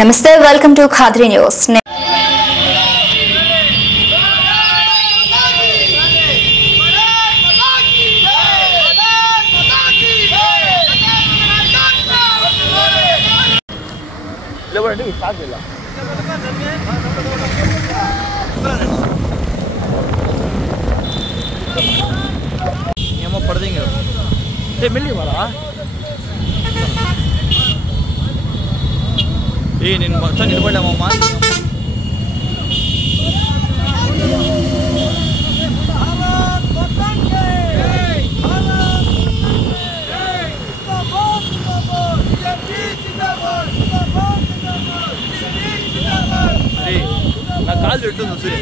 Namaste, welcome to Khadri News. पढ़ देंगे मिली वाला ये మొత్తం నిలబడ్డామమ్మా నా కాలు పెట్టుంది సూర్య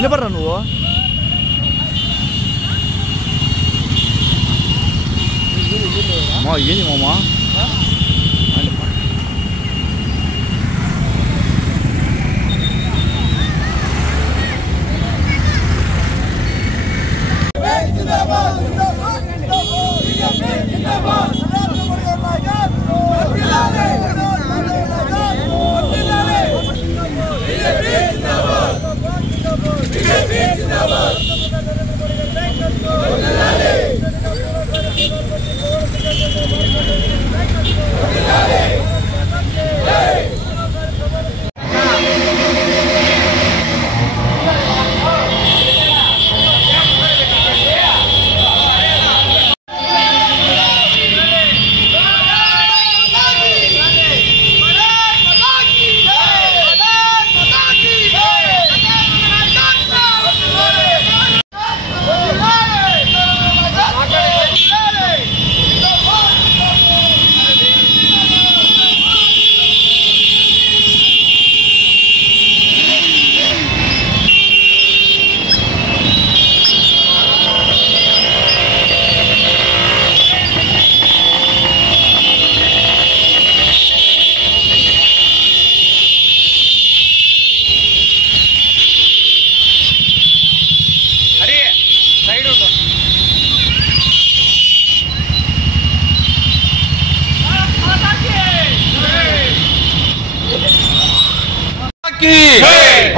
నిలబడరా నువ్వు మా ఏంది మామా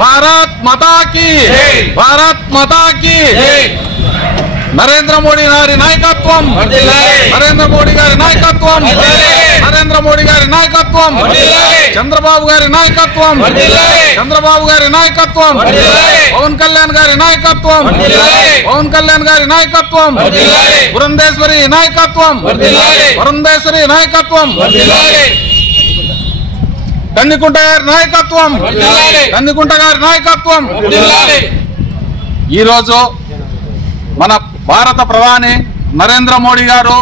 भारत माता की भारत माता की नरेंद्र मोदी गारी नायकत्वम नरेंद्र मोदी गारी नायकत्वम नरेंद्र मोदी गारी नायकत्वम चंद्रबाबु गारी नायकत्वम चंद्रबाबु गारी नायकत्वम पवन कल्याण गारी नायकत्वम पवन कल्याण गारी नायकत्वम पुरंदेश्वरी नायकत्वम पुरंदेश्वरी नायकत्वम కందికుంట గారి నాయకత్వం కందికుంట గారి నాయకత్వం ఈ రోజు మన భారత ప్రధాని నరేంద్ర మోడీ గారు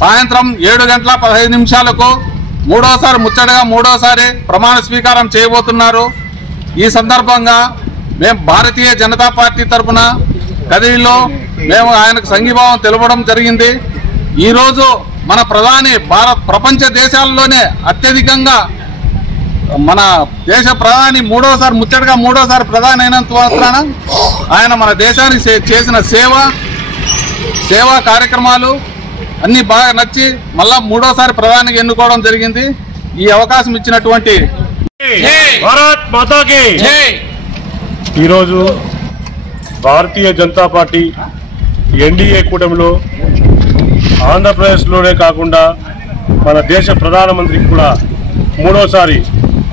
సాయంత్రం 7:15 మూడోసారి ప్రమాణ స్వీకారం చేయబోతున్నారు। ఈ సందర్భంగా మేము భారతీయ జనతా పార్టీ తరపున కదిరిలో మేము ఆయనకు సంఘీభావం తెలపడం జరిగింది। ఈ రోజు మన ప్రధాని ప్రపంచ దేశాల్లోనే అత్యధికంగా మన దేశ ప్రధాని మూడోసారి ప్రధాని అయినంత మాత్రాన ఆయన మన దేశానికి చేసిన సేవా కార్యక్రమాలు అన్ని బాగా నచ్చి మళ్ళా మూడోసారి ప్రధానికి ఎన్నుకోవడం జరిగింది। ఈ అవకాశం ఇచ్చినటువంటి భారత్ మాతాకి ఈరోజు భారతీయ జనతా పార్టీ ఎన్డీఏ కూటమిలో ఆంధ్రప్రదేశ్లోనే కాకుండా మన దేశ ప్రధానమంత్రికి కూడా మూడోసారి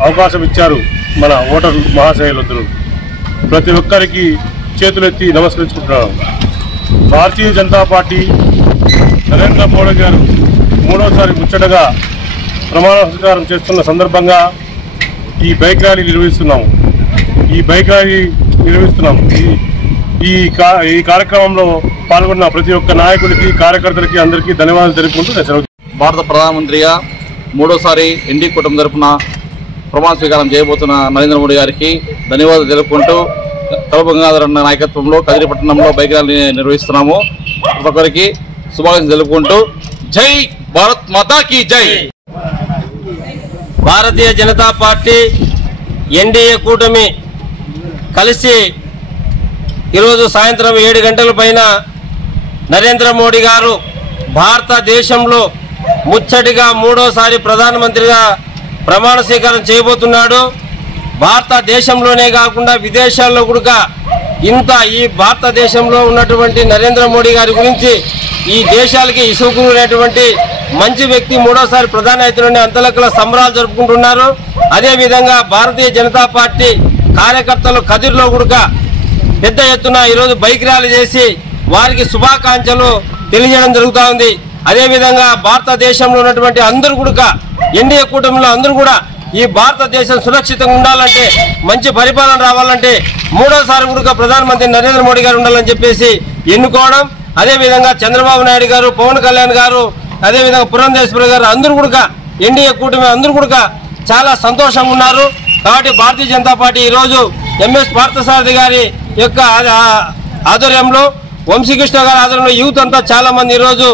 అవకాశం ఇచ్చారు మన ఓటర్లు మహాశయులందరూ। ప్రతి ఒక్కరికి చేతులెత్తి నమస్కరించుకుంటున్నాను। భారతీయ జనతా పార్టీ నరేంద్ర మోడీ గారు మూడోసారి ముచ్చటగా ప్రమాణ స్వీకారం చేస్తున్న సందర్భంగా ఈ బైక్ ర్యాలీ నిర్వహిస్తున్నాము। ఈ కార్యక్రమంలో పాల్గొన్న ప్రతి ఒక్క నాయకుడికి, కార్యకర్తలకి, అందరికీ ధన్యవాదాలు తెలుపుకుంటూ భారత ప్రధానమంత్రిగా మూడోసారి ఎన్డీ కూటమి తరఫున ప్రమాణ స్వీకారం చేయబోతున్న నరేంద్ర మోడీ గారికి ధన్యవాదాలు తెలుపుకుంటూ తలుపు గంగాధర్ అన్న నాయకత్వంలో కదిరి పట్టణంలో బైక్ ర్యాలీ నిర్వహిస్తున్నాము. ప్రతి ఒక్కరికి శుభాకాంక్షలు తెలుపుకుంటూ జై భారత్ మాతా కీ జై. భారతీయ జనతా పార్టీ ఎన్డీఏ కూటమి కలిసి ఈరోజు సాయంత్రం 7 గంటల పైన నరేంద్ర మోడీ గారు భారతదేశంలో ముచ్చటిగా మూడోసారి ప్రధానమంత్రిగా ప్రమాణ స్వీకారం చేయబోతున్నాడు. భారతదేశంలోనే కాకుండా విదేశాల్లో కూడా ఈ భారతదేశంలో ఉన్నటువంటి నరేంద్ర మోడీ గారి గురించి ఈ దేశాలకి ఇసుకునేటువంటి మంచి వ్యక్తి మూడోసారి ప్రధాని అవుతున్న అంతలెక్కల సంబరాలు జరుపుకుంటున్నారు. అదేవిధంగా భారతీయ జనతా పార్టీ కార్యకర్తలు కదిరిలో కూడా పెద్ద ఎత్తున ఈరోజు బైక్ ర్యాలీ చేసి వారికి శుభాకాంక్షలు తెలియజేయడం జరుగుతూ ఉంది. అదేవిధంగా భారతదేశంలో ఉన్నటువంటి అందరూ కూడా ఎన్డీఏ కూటమిలో అందరూ కూడా ఈ భారతదేశం సురక్షితంగా ఉండాలంటే, మంచి పరిపాలన రావాలంటే మూడోసారి కూడా ప్రధానమంత్రి నరేంద్ర మోడీ గారు ఉండాలని చెప్పేసి ఎన్నుకోవడం. అదేవిధంగా చంద్రబాబు నాయుడు గారు, పవన్ కళ్యాణ్ గారు, అదేవిధంగా పురంధేశ్వరి గారు అందరూ కూడా ఎన్డీఏ కూటమి అందరూ కూడా చాలా సంతోషంగా ఉన్నారు. కాబట్టి భారతీయ జనతా పార్టీ ఈరోజు ఎంఎస్ పార్థసారథి గారి యొక్క ఆధ్వర్యంలో, వంశీకృష్ణ గారి ఆధ్వర్యంలో యూత్ అంతా చాలా మంది ఈరోజు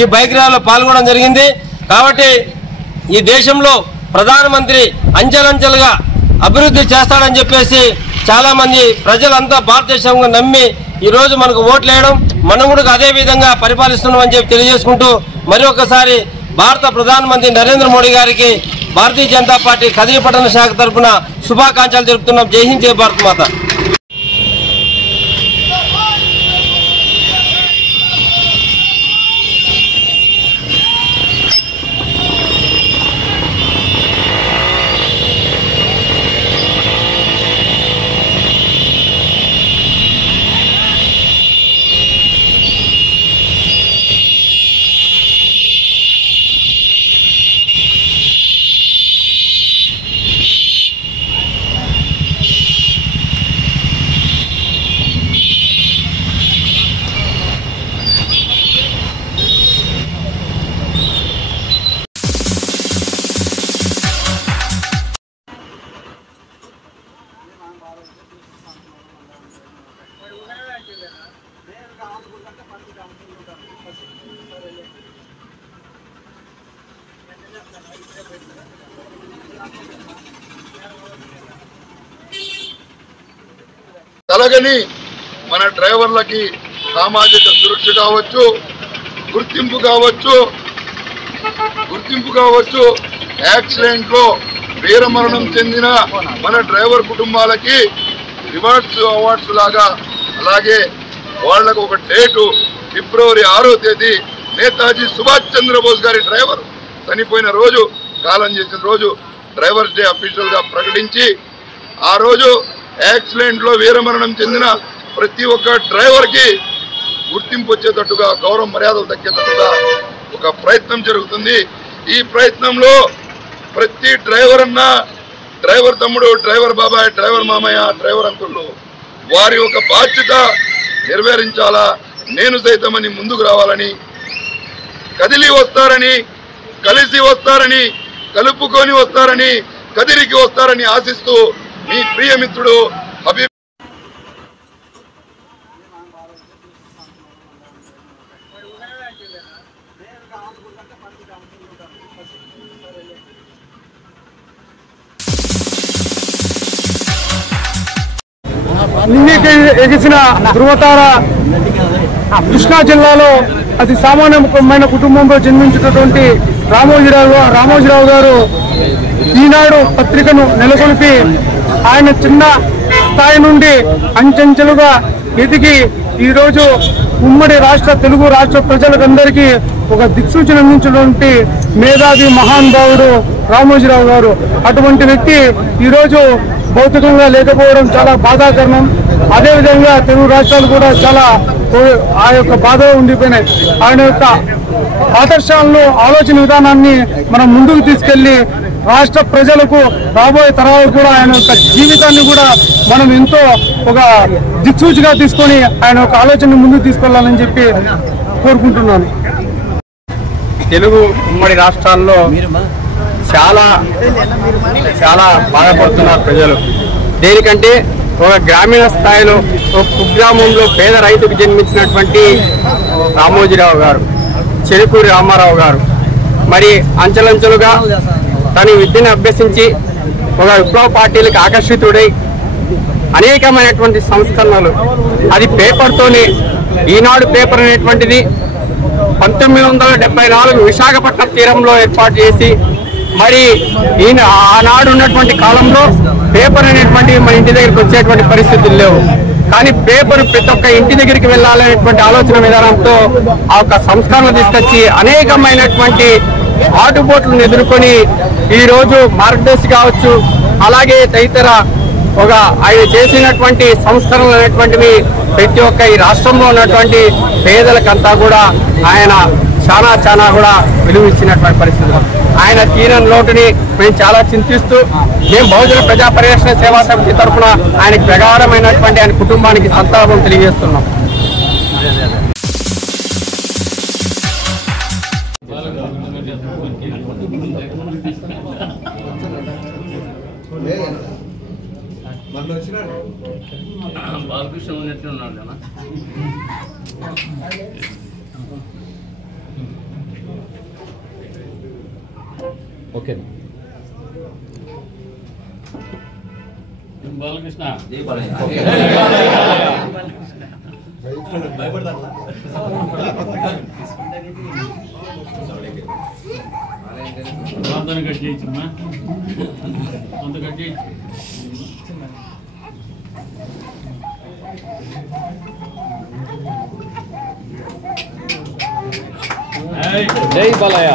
ఈ బైక్ ర్యాలీలో పాల్గొనడం జరిగింది. కాబట్టి ఈ దేశంలో ప్రధానమంత్రి అంచెలంచెలుగా అభివృద్ధి చేస్తాడని చెప్పేసి చాలా మంది ప్రజలంతా భారతదేశంగా నమ్మి ఈరోజు మనకు ఓట్లు వేయడం, మనం కూడా అదే విధంగా పరిపాలిస్తున్నామని చెప్పి తెలియజేసుకుంటూ మరి ఒకసారి భారత ప్రధానమంత్రి నరేంద్ర మోడీ గారికి భారతీయ జనతా పార్టీ కదిరి పట్టణ శాఖ తరఫున శుభాకాంక్షలు తెలుపుతున్నాం. జై హింద్, జై భారత్ మాత. తలగని మన డ్రైవర్లకి సామాజిక సురక్ష కావచ్చు, గుర్తింపు కావచ్చు, యాక్సిడెంట్లో వీరమరణం చెందిన మన డ్రైవర్ కుటుంబాలకి రివార్డ్స్, అవార్డ్స్ లాగా, అలాగే వాళ్లకు ఒక డేటు ఫిబ్రవరి 6వ తేదీ నేతాజీ సుభాష్ చంద్రబోస్ గారి డ్రైవర్ చనిపోయిన రోజు, కాలం చేసిన రోజు డ్రైవర్స్ డే అఫీషియల్ గా ప్రకటించి ఆ రోజు యాక్సిడెంట్ లో వీరమరణం చెందిన ప్రతి ఒక్క డ్రైవర్ కి గుర్తింపు వచ్చేటట్టుగా, గౌరవ మర్యాదలు దక్కేటట్టుగా ఒక ప్రయత్నం జరుగుతుంది. ఈ ప్రయత్నంలో ప్రతి డ్రైవర్ అన్న, డ్రైవర్ తమ్ముడు, డ్రైవర్ బాబాయ్, డ్రైవర్ మామయ్య, డ్రైవర్ అంకుళ్ళు వారి ఒక బాధ్యత నెరవేరించాలా, నేను సైతమని ముందుకు రావాలని, కదిలి వస్తారని, కలిసి వస్తారని, కలుపుకొని వస్తారని, కదిరికి వస్తారని ఆశిస్తూ మీ ప్రియమిత్రుడు హబీబ్. నిన్నటి ఎగిసిన ధృవతార కృష్ణా జిల్లాలో అతి సామాన్యమైన కుటుంబంలో జన్మించినటువంటి రామోజీరావు గారు ఈనాడు పత్రికను నెలకొల్పి ఆయన చిన్న స్థాయి నుండి అంచెంచెలుగా ఎదిగి ఈరోజు ఉమ్మడి తెలుగు రాష్ట్ర ప్రజలకందరికీ ఒక దిక్సూచన అందించినటువంటి మేధావి మహానుభావుడు రామోజీరావు గారు. అటువంటి వ్యక్తి ఈరోజు భౌతికంగా లేకపోవడం చాలా బాధాకరణం. అదేవిధంగా తెలుగు రాష్ట్రాలు కూడా చాలా ఆ యొక్క బాధలో ఉండిపోయినాయి. ఆయన యొక్క ఆదర్శాలను, ఆలోచన విధానాన్ని మనం ముందుకు తీసుకెళ్లి రాష్ట్ర ప్రజలకు, రాబోయే తరాలకు కూడా ఆయన యొక్క జీవితాన్ని కూడా మనం ఎంతో ఒక దిక్సూచిగా తీసుకొని ఆయన ఒక ఆలోచన ముందుకు తీసుకెళ్లాలని చెప్పి కోరుకుంటున్నాను. తెలుగు ఉమ్మడి రాష్ట్రాల్లో చాలా బాధపడుతున్నారు ప్రజలు. దేనికంటే ఒక గ్రామీణ స్థాయిలో ఒక కుగ్రామంలో పేద రైతుకు జన్మించినటువంటి రామోజీరావు గారు, చెరుకూరి రామారావు గారు మరి అంచెలంచెలుగా తన విద్యను అభ్యసించి ఒక విప్లవ పార్టీలకు ఆకర్షితుడై అనేకమైనటువంటి సంస్కరణలు, అది పేపర్తోనే ఈనాడు పేపర్ అనేటువంటిది 1974 విశాఖపట్నం తీరంలో ఏర్పాటు చేసి మరి ఈయన ఆనాడు ఉన్నటువంటి కాలంలో పేపర్ అనేటువంటి మన ఇంటి దగ్గరికి వచ్చేటువంటి పరిస్థితులు లేవు. కానీ పేపర్ ప్రతి ఒక్క ఇంటి దగ్గరికి వెళ్ళాలనేటువంటి ఆలోచన విధానంతో ఆ యొక్క సంస్కరణలు తీసుకొచ్చి అనేకమైనటువంటి ఆటుపోట్లను ఎదుర్కొని ఈరోజు మార్గదర్శి కావచ్చు, అలాగే తదితర ఒక ఆయన చేసినటువంటి సంస్కరణలు అనేటువంటివి ప్రతి ఒక్క ఈ రాష్ట్రంలో ఉన్నటువంటి పేదలకంతా కూడా ఆయన చాలా కూడా విలువ ఇచ్చినటువంటి పరిస్థితులు. ఆయన తీరని లోటుని మేము చాలా చింతిస్తూ మేము బహుజన ప్రజా పరిరక్షణ సేవా సమితి తరఫున ఆయనకు ప్రగాఢమైనటువంటి ఆయన కుటుంబానికి సంతాపం తెలియజేస్తున్నాం. బాలకృష్ణ ఉన్నట్టు ఉన్నాడు కదా. ఓకే బాలకృష్ణ కట్ చేయొచ్చమ్మా, అంత కట్ చేయొచ్చు. జై బాలయ్య.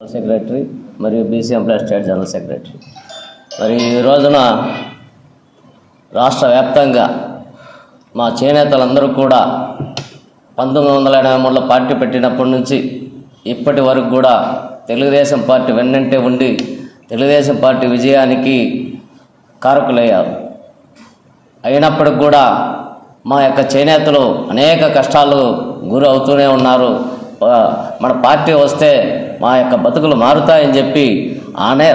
సెక్రటరీ మరియు BC employees state general secretary. మరి ఈ రోజున రాష్ట్ర వ్యాప్తంగా మా చేనేతలందరూ కూడా 1983లో పార్టీ పెట్టినప్పటి నుంచి ఇప్పటి వరకు కూడా తెలుగుదేశం పార్టీ వెన్నంటే ఉండి తెలుగుదేశం పార్టీ విజయానికి కారకులయ్యారు. అయినప్పటికి కూడా మా యొక్క చేనేతలు అనేక కష్టాలు గురి అవుతూనే ఉన్నారు. మన పార్టీ వస్తే మా యొక్క బతుకులు మారుతాయని చెప్పి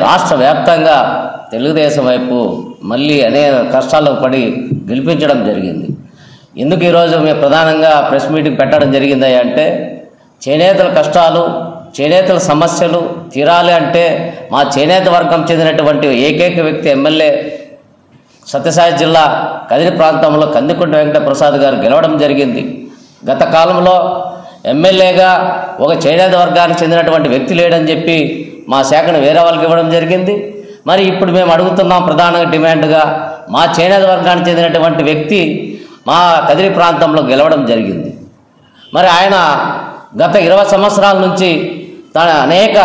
రాష్ట్ర వ్యాప్తంగా తెలుగుదేశం వైపు మళ్ళీ అనేక కష్టాలకు పడి గెలిపించడం జరిగింది. ఎందుకు ఈరోజు మేము ప్రధానంగా ప్రెస్ మీటింగ్ పెట్టడం జరిగింది అంటే చేనేతల కష్టాలు, చేనేతల సమస్యలు తీరాలి అంటే మా చేనేత వర్గం చెందినటువంటి ఏకైక వ్యక్తి ఎమ్మెల్యే సత్యసాయి జిల్లా కదిరి ప్రాంతంలో కందికుంట వెంకటప్రసాద్ గారు గెలవడం జరిగింది. గత కాలంలో ఎమ్మెల్యేగా ఒక చేనేత వర్గానికి చెందినటువంటి వ్యక్తి లేడని చెప్పి మా శాఖను వేరే వాళ్ళకి ఇవ్వడం జరిగింది. మరి ఇప్పుడు మేము అడుగుతున్నాం ప్రధానంగా డిమాండ్గా మా చేనేత వర్గానికి చెందినటువంటి వ్యక్తి మా కదిరి ప్రాంతంలో గెలవడం జరిగింది. మరి ఆయన గత 20 సంవత్సరాల నుంచి తన అనేక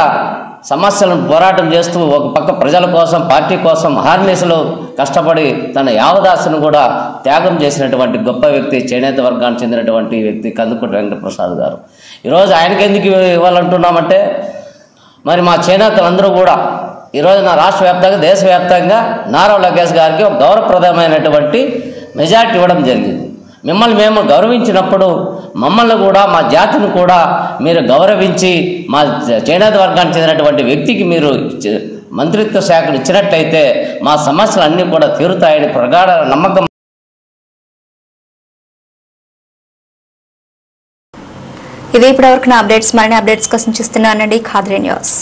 సమస్యలను పోరాటం చేస్తూ ఒక పక్క ప్రజల కోసం, పార్టీ కోసం అహర్నిశలు కష్టపడి తన యావదాసును కూడా త్యాగం చేసినటువంటి గొప్ప వ్యక్తి చేనేత వర్గానికి చెందినటువంటి వ్యక్తి కందుకుంట వెంకటప్రసాద్ గారు. ఈరోజు ఆయనకి ఎందుకు ఇవ్వాలంటున్నామంటే మరి మా చేనేతలందరూ కూడా ఈరోజు నా రాష్ట్ర వ్యాప్తంగా దేశవ్యాప్తంగా నారా లోకేష్ గారికి ఒక గౌరవప్రదమైనటువంటి మెజార్టీ ఇవ్వడం జరిగింది. మిమ్మల్ని మేము గౌరవించినప్పుడు మమ్మల్ని కూడా మా జాతిని కూడా మీరు గౌరవించి మా చేనేత వర్గానికి చెందినటువంటి వ్యక్తికి మీరు మంత్రిత్వ శాఖను ఇచ్చినట్లయితే మా సమస్యలు అన్నీ కూడా తీరుతాయని ప్రగాఢ నమ్మకం. ఇవి ఇప్పటివరకు నా అప్డేట్స్. మరిన్ని అప్డేట్స్ కోసం చూస్తున్నానండి ఖాద్రి న్యూస్.